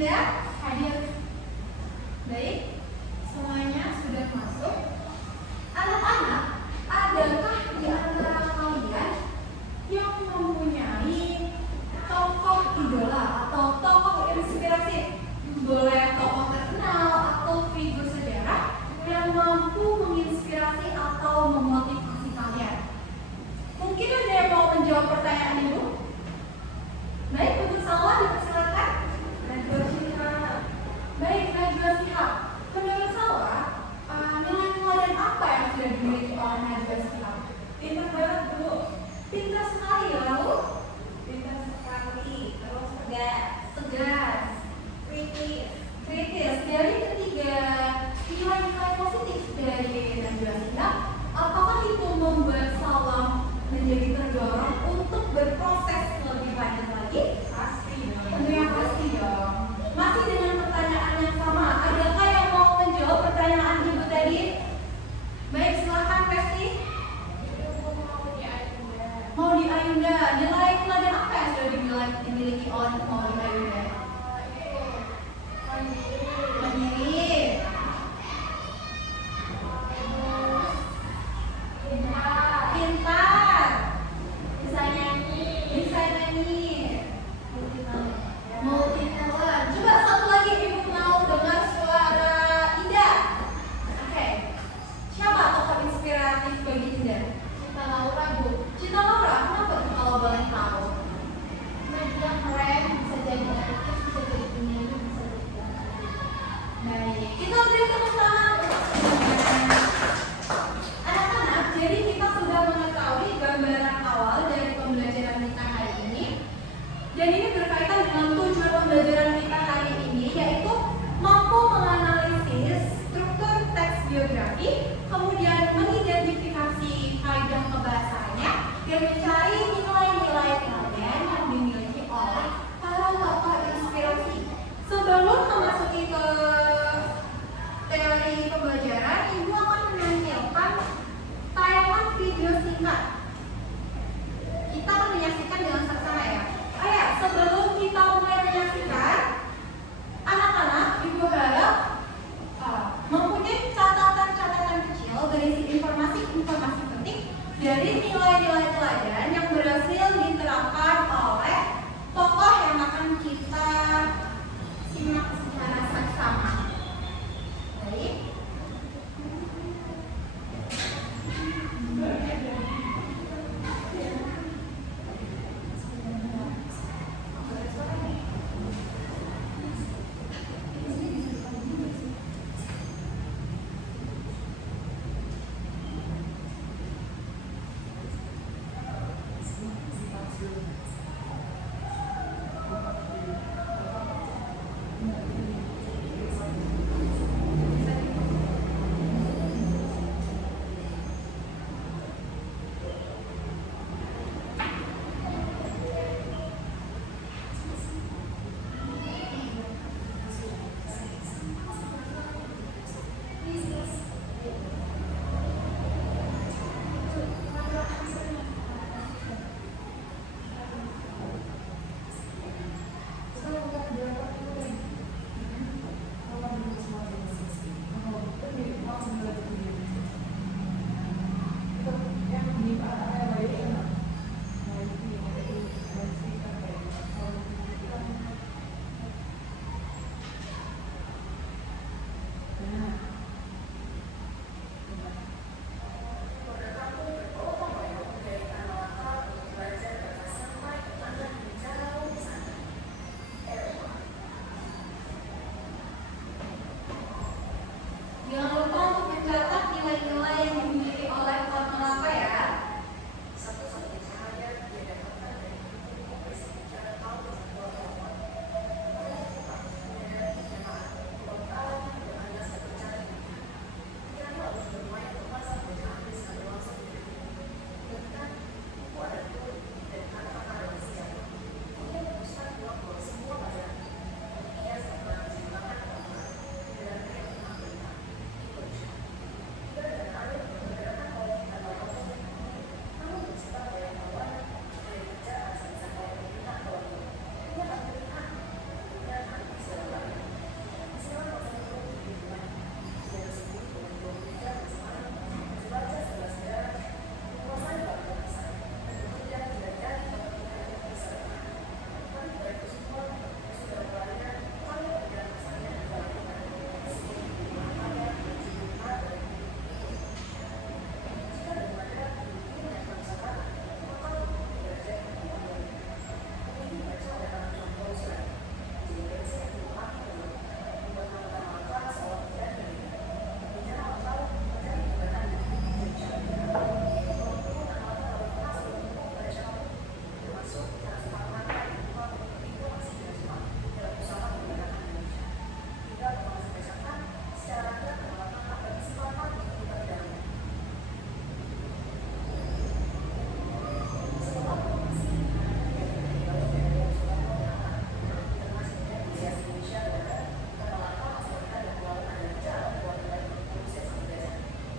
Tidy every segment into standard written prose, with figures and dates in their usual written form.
Dinda hadir. Baik, semuanya sudah masuk. Anak-anak, adakah di antara kalian yang mempunyai tokoh idola atau tokoh inspirasi? Boleh tokoh terkenal atau figur sejarah yang mampu menginspirasi atau memotivasi kalian. Mungkin ada yang mau menjawab pertanyaan itu? Baik, untuk Salwa dipersilakan. Najwa Shihab. Baik, Najwa Shihab. Menurut Salwa, nilai-nilai apa yang sudah dimiliki oleh Najwa Shihab? Pintar banget, Bu. Pintar sekali, lalu Pintar sekali. Terus tegas, kritis. Dari ketiga nilai-nilai positif dari Najwa Shihab, apakah itu membuat Salwa menjadi terdorong untuk berproses lebih lanjut lagi? Pasti dong. Tentunya pasti dong. Masih dengan pertanyaan yang sama, adakah yang mau menjawab pertanyaan ibu tadi? Baik, silakan Resti. Mau di Ayunda. Nilai teladan apa yang sudah dimiliki oleh mau di Ayunda? Mandiri. Pintar. Bisa nyanyi. Multi talent. Coba satu lagi, ibu mau dengar suara Ida. Oke. Siapa tokoh inspiratif bagi Ida? Cinta Laura, Bu. Cinta Laura. Kenapa tuh kalau boleh tahu? Dia keren, bisa jadi artis, bisa jadi penyanyi, bisa jadi Baik, kita beri tepuk tangan. Anak-anak, jadi kita sudah mengetahui gambaran awal dari pembelajaran kita hari ini. Dan ini berkaitan dengan tujuan pembelajaran kita hari ini, yaitu mampu menganalisis struktur teks biografi, kemudian mengidentifikasi kaidah kebahasaannya, dan mencari nilai-nilai teladan yang dimiliki oleh para tokoh inspirasi. Sebelum memasuki ke teori pembelajaran, Ibu akan menampilkan tayangan video singkat. Kita akan menyaksikan dengan sama-sama ya. Ayo, sebelum kita mulai menyaksikan, anak-anak, Ibu harap mempunyai catatan-catatan kecil berisi informasi-informasi penting dari nilai-nilai teladan yang berhasil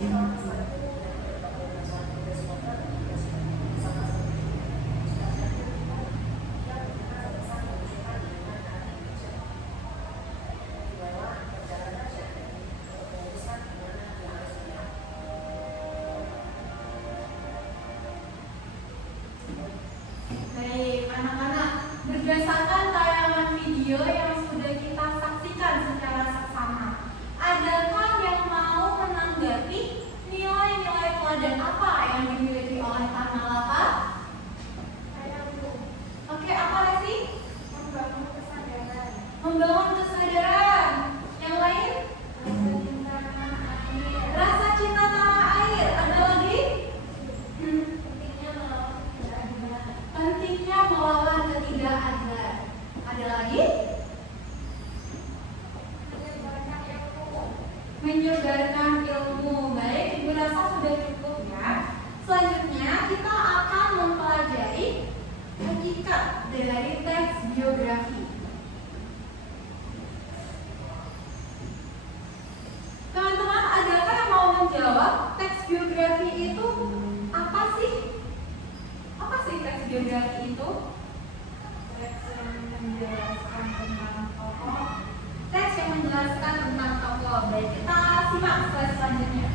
Baik, anak-anak, berdasarkan tayangan video yang sudah kita saksikan secara seksama, adakah yang mau menanggapi nilai-nilai teladan apa yang dimiliki oleh Tanalapa? Oke, apa lagi? Membangun kesadaran. Membangun kesadaran. Yang lain? Rasa cinta tanah air. Ada lagi? Pentingnya melawan ketidakadilan. Ada lagi? Menyebarkan ilmu. Baik, Ibu rasa sudah cukup ya. Selanjutnya kita akan mempelajari hakikat dari teks biografi. Teman-teman, adakah yang mau menjawab teks biografi itu apa sih? Apa sih teks biografi itu? Teks yang menjelaskan tentang tokoh. Teks yang menjelaskan tentang tokoh. Baik, kita simak slide selanjutnya.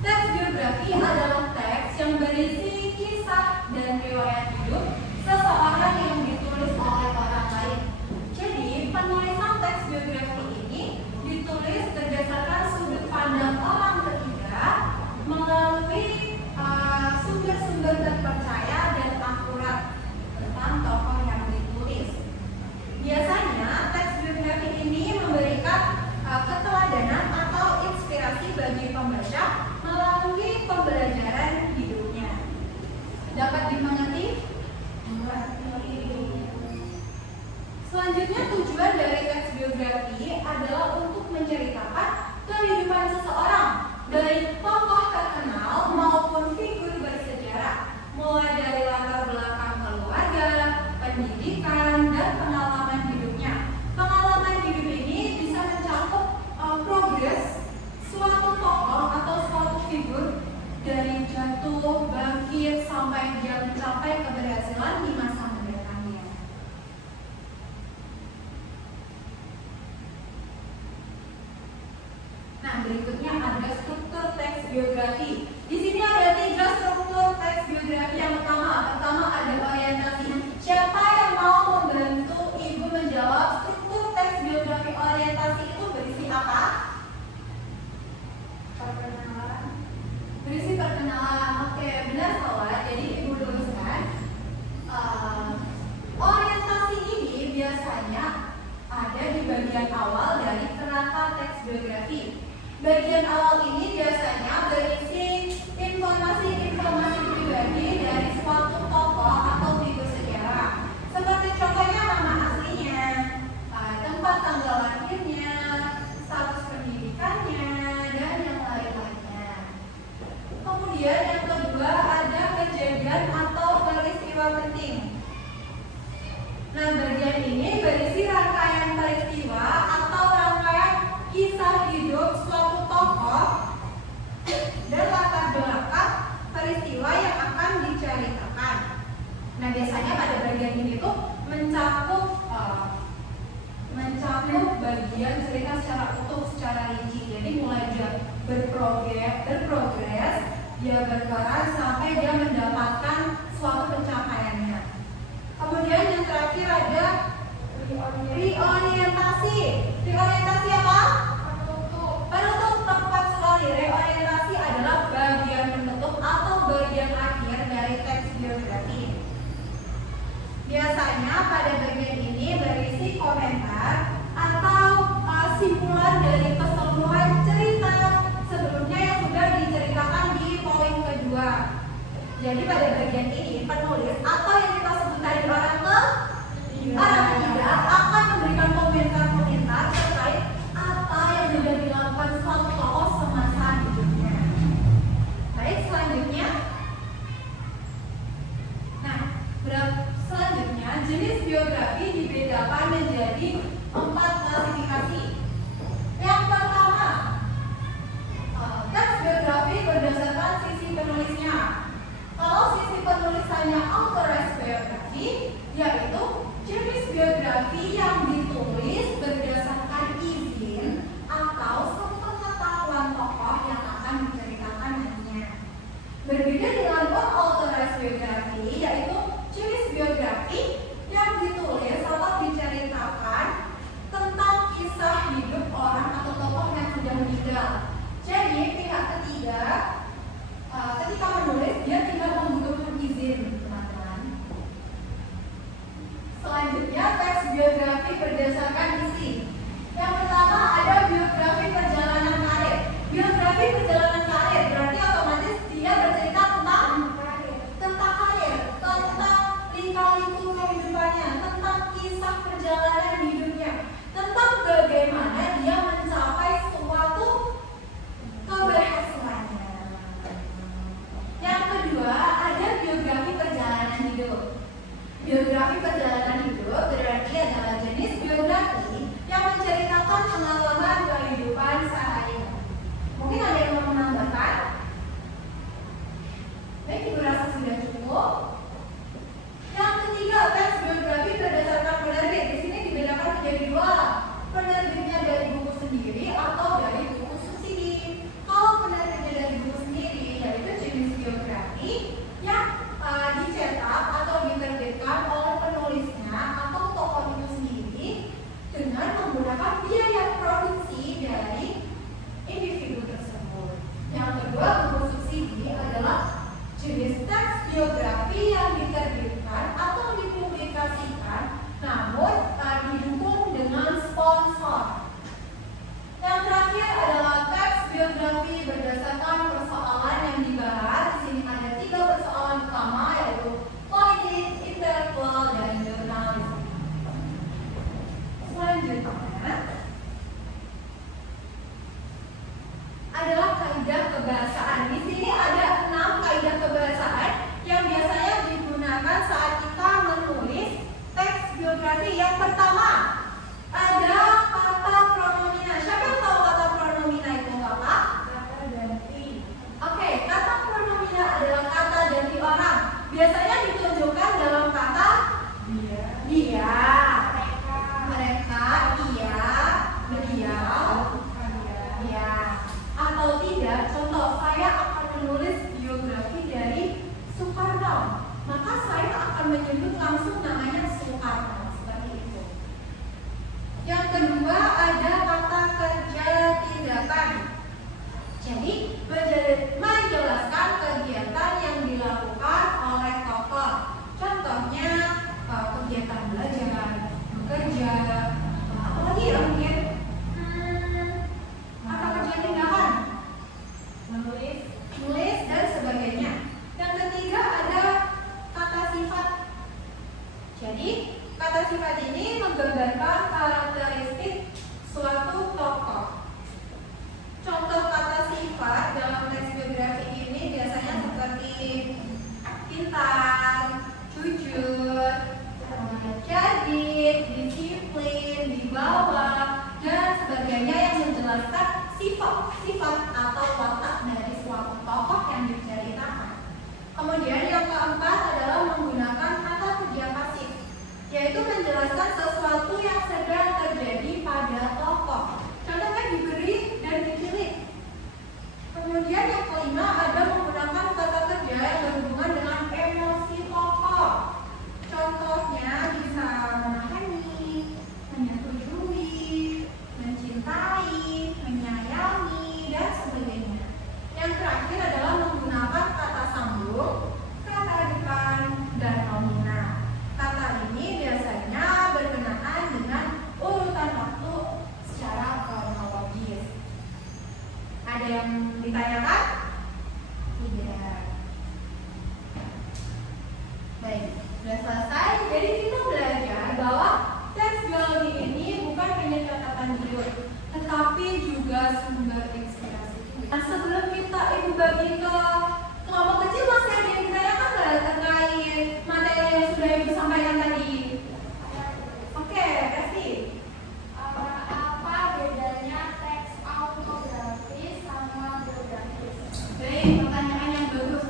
Teks biografi adalah teks yang berisi kisah dan riwayat hidup seseorang yang ditulis oleh orang lain. Jadi, penulisan teks biografi ini ditulis berdasarkan sudut pandang orang ketiga melalui sumber-sumber terpercaya dan akurat tentang tokoh yang ditulis. Biasanya teks biografi ini memberikan keteladanan atau inspirasi bagi pembaca melalui pembelajaran hidupnya. Dapat dimengerti? Selanjutnya, tujuan dari teks biografi adalah untuk menceritakan kehidupan seseorang, baik tokoh terkenal maupun figur bersejarah, mulai dari latar belakang keluarga, pendidikan, dan pengalaman hidupnya. Pengalaman hidup ini bisa mencakup progres suatu tokoh atau suatu figur dari jatuh, bangkit, sampai dia mencapai keberhasilan di masa mendatangnya. Nah, berikutnya ada struktur teks biografi. Di sini ada 3 struktur teks biografi. Yang pertama ada orientasi. Siapa yang mau membantu Ibu menjawab struktur teks biografi orientasi itu berisi apa? Perkenalan. Berisi perkenalan. Oke, benar salah. Jadi Ibu luruskan. Orientasi ini biasanya ada di bagian awal dari kerangka teks biografi. Bagian awal ini biasanya berisi informasi-informasi pribadi dari suatu tokoh atau figur sejarah. Seperti contohnya nama aslinya, tempat tanggal lahirnya, status pendidikannya, dan yang lain-lainnya. Kemudian yang kedua ada kejadian atau peristiwa penting. Nah, bagian ini berisi rangkaian peristiwa atau rangkaian kisah hidup suatu tokoh dan latar belakang peristiwa yang akan diceritakan. Nah, biasanya pada bagian ini tuh mencakup bagian cerita secara utuh, secara rinci. Jadi mulai dia berprogres, dia berperan sampai dia mendapatkan suatu pencapaiannya. Kemudian yang terakhir ada reorientasi. Reorientasi apa? Penutup. Tepat sekali. Reorientasi adalah bagian penutup atau bagian akhir dari teks biografi. Biasanya pada bagian ini berisi komentar atau simpulan dari keseluruhan cerita sebelumnya yang sudah diceritakan di poin kedua. Jadi pada bagian ini penulis atau yang kita sebut tadi orang biografi yang ditulis berdasarkan izin atau sepengetahuan tokoh yang akan diceritakan nantinya. Berbeda dengan unauthorized biografi, yaitu jenis biografi yang ditulis atau diceritakan tentang kisah hidup orang atau tokoh yang sudah meninggal. Jadi pihak ketiga ketika menulis dia tidak membutuhkan izin, teman-teman. Selanjutnya teks biografi berdasarkan isi. Yang pertama ada biografi perjalanan karir. Biografi perjalanan karir berarti otomatis dia bercerita tentang karir, tentang lika-liku kehidupannya, tentang kisah perjalanan hidupnya, tentang bagaimana dia mencapai suatu keberhasilannya. Yang kedua ada biografi perjalanan hidup. Biografi perjalanan hidup berarti adalah jenis biografi yang menceritakan pengalaman kehidupan sehari-hari. Mungkin ada yang mau menambahkan? Baik, Ibu rasa sudah cukup. Yang ketiga, teks biografi berdasarkan penerbit. Di sini dibedakan menjadi dua, penerbitnya dari buku sendiri atau dari buku subsidi. Kalau penerbitnya dari buku sendiri, yaitu jenis biografi yang dicetak atau diterbitkan oleh penulisnya atau tokoh itu sendiri dengan menggunakan biaya produksi dari individu tersebut. Yang kedua, buku subsidi adalah jenis teks biografi yang diterbitkan atau dipublikasikan namun didukung dengan sponsor. Yang terakhir adalah teks biografi berdasarkan persoalan yang dibahas. Di sini ada 3 persoalan utama, yaitu politik, intelektual, dan jurnalisme. Selanjutnya adalah kaidah kebahasaan. Di sini ada 6 kaidah kebahasaan yang biasanya digunakan saat kita menulis teks biografi. Yang pertama ada kata pronomina. Siapa yang tahu kata pronomina itu apa? Kata ganti. Oke, kata pronomina adalah kata ganti orang. Biasanya ditunjukkan dalam kata dia, mereka, ia, beliau, ya, atau tidak. Contoh, saya akan menulis biografi dari Soekarno, maka saya akan menyebut langsung namanya Soekarno, seperti itu. Yang kedua ada kata kerja tindakan. Jadi menjelaskan kegiatan yang dilakukan oleh tokoh. Contohnya kegiatan belajar, bekerja, apalagi ya mungkin kata kerja tindakan, menulis dan sebagainya. Yang ketiga ada kata sifat. Jadi kata sifat ini menggambarkan karakteristik suatu tokoh. Contoh kata sifat dalam teks biografi ini biasanya seperti pintar, jujur, cerdik, disiplin, dibawa, dan sebagainya yang menjelaskan sifat atau watak dari suatu tokoh yang diceritakan. Kemudian yang keempat adalah menggunakan kata kerja pasif, yaitu menjelaskan sesuatu yang sedang terjadi pada tokoh. Contohnya diberi dan dipilih. Kemudian yang kelima ada menggunakan kata kerja yang berhubungan dengan emosi tokoh. Contohnya bisa memahami, menyetujui, mencintai, menyayangi, dan sebagainya. Yang terakhir adalah menggunakan kata sambung, kata depan, dan nomina. Kata ini biasanya berkenaan dengan urutan waktu secara kronologis. Ada yang ditanyakan? Tidak. Baik, sudah selesai. Jadi kita belajar bahwa teks biologi ini bukan hanya catatan diur, tetapi juga sumber inspirasi. Nah, sebelum ibu bagi ke kelompok kecil, masih ada yang ditanyakan nggak terkait materi yang sudah ibu sampaikan tadi? Oke, kasih. Apa bedanya teks autografis sama biografis? Baik, pertanyaan yang bagus.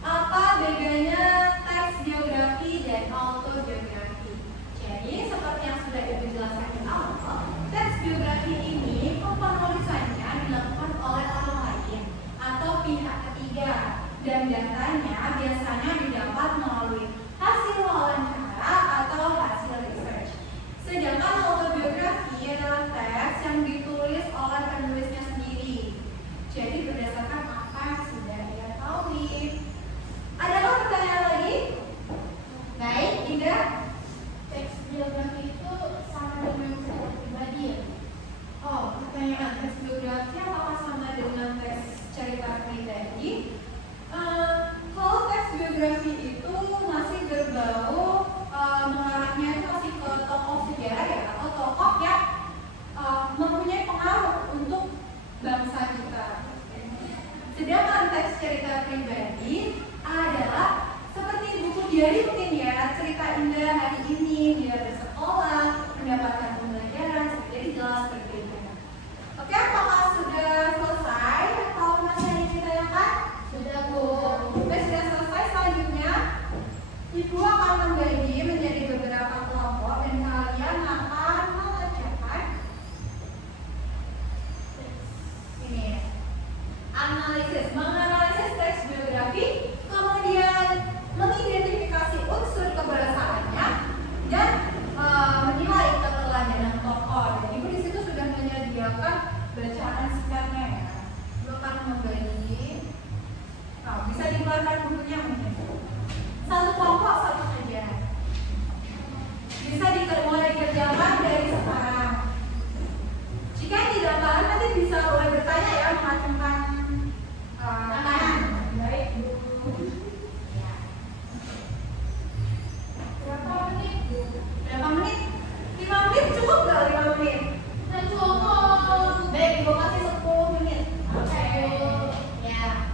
Apa bedanya teks biografi dan autobiografi? biografi itu sama dengan sejarah pribadi ya? Oh, pertanyaan tes biografi apakah sama dengan tes cerita pribadi? Kalau tes biografi itu masih berbau mengarahnya itu masih ke tokoh sejarah ya, atau tokoh yang mempunyai pengaruh untuk bangsa kita. Sedangkan teks cerita pribadi adalah seperti buku diari mungkin ya, cerita indah hari ini, dia bersekolah, mendapatkan pembelajaran, jadi jelas seperti itu. Oke, apakah sudah selesai atau masih ada yang ditanyakan? Sudah Bu. Oke, sudah selesai. Selanjutnya Ibu akan membagi menjadi beberapa kelompok dan kalian akan mengerjakan ini ya, menganalisis teks biografi, kemudian mengidentifikasi unsur keberadaannya dan menilai keteladanan tokoh. Dan Ibu di situ sudah menyediakan bacaan singkatnya ya. Ibu akan membagi. Nah, bisa dikeluarkan bukunya mungkin. Satu kelompok satu saja. Bisa mulai dikerjakan dari sekarang. Jika tidak paham nanti bisa mulai bertanya ya, mengacungkan tangan. Baik Bu. Ya. Berapa menit Bu? Berapa menit? 5 menit cukup nggak 5 menit? Nah, cukup. Baik, Ibu kasih 10 menit. Oke. Ya.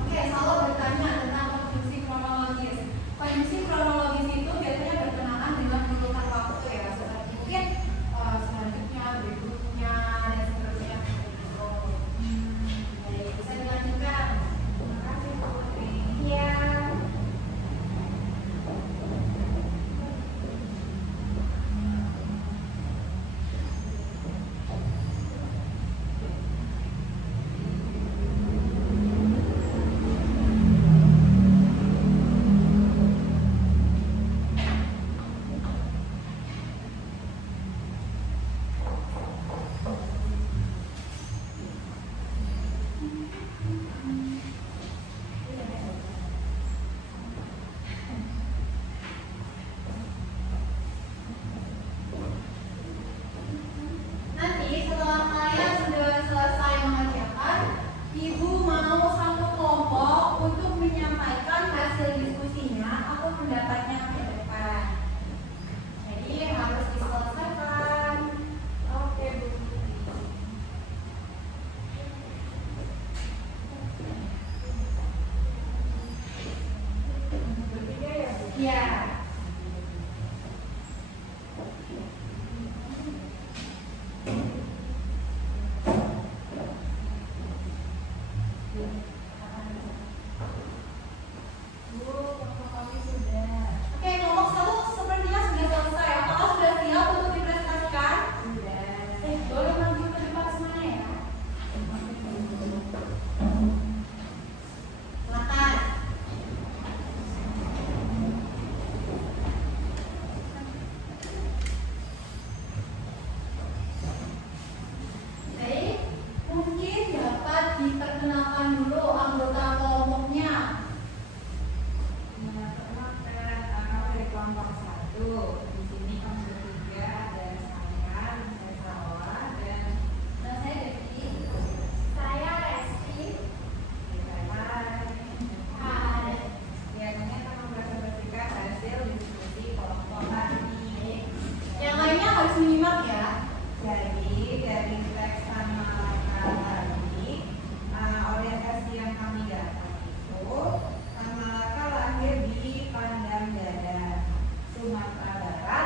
Oke, kalau bertanya tentang konvensi kronologis. Konvensi kronologis itu biasanya berkenaan dengan urutan waktu ya, seperti mungkin selanjutnya, berikutnya, dan seterusnya. Baik, bisa dilanjutkan. Terima kasih Bu Putri. Iya. Nanti setelah kalian sudah selesai mengerjakan, Ibu mau satu kelompok untuk menyampaikan hasil diskusinya atau pendapatnya ke depan. Jadi harus diselesaikan. Oke Bu. Bertiga ya Bu? Iya. Oke, kelompok satu sepertinya sudah selesai. Apakah sudah siap untuk dipresentasikan? Sudah. Boleh maju ke depan semuanya ya. Silakan. Baik, mungkin dapat diperkenalkan dulu anggota kelompoknya. Perkenalkan, kami dari kelompok 1. Di sini kami bertiga, ada saya Sawa, dan Saya Devi. Saya Resti. Hai. biasanya kami mempresentasikan hasil diskusi kelompok tadi. Yang lainnya harus menyimak ya. Jadi dari teks sama tadi, orientasi yang kami dapat itu, Malaka lahir di Pangandaran, Sumatera Barat.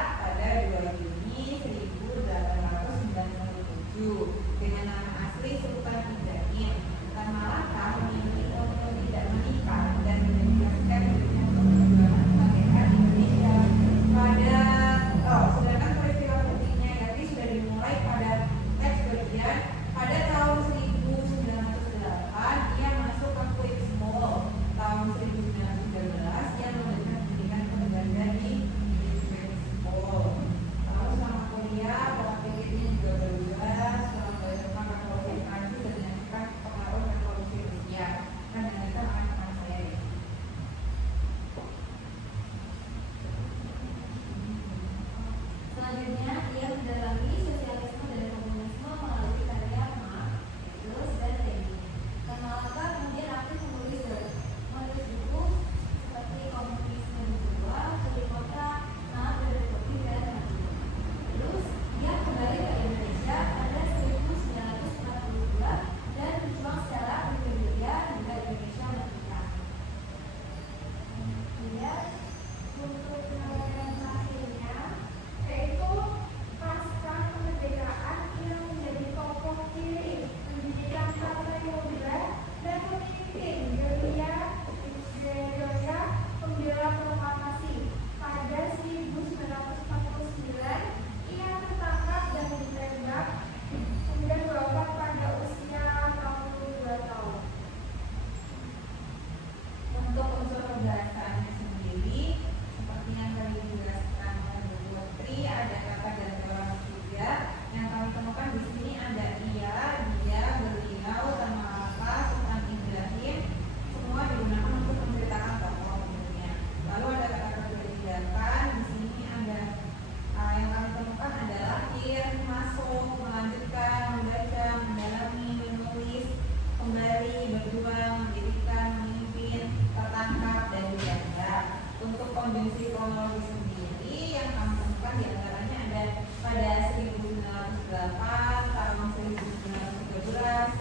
konjungsi kronologis sendiri yang kamu temukan diantaranya ada pada 1908, tahun 1913,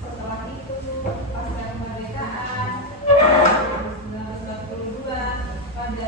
setelah itu pasca kemerdekaan, 1942, pada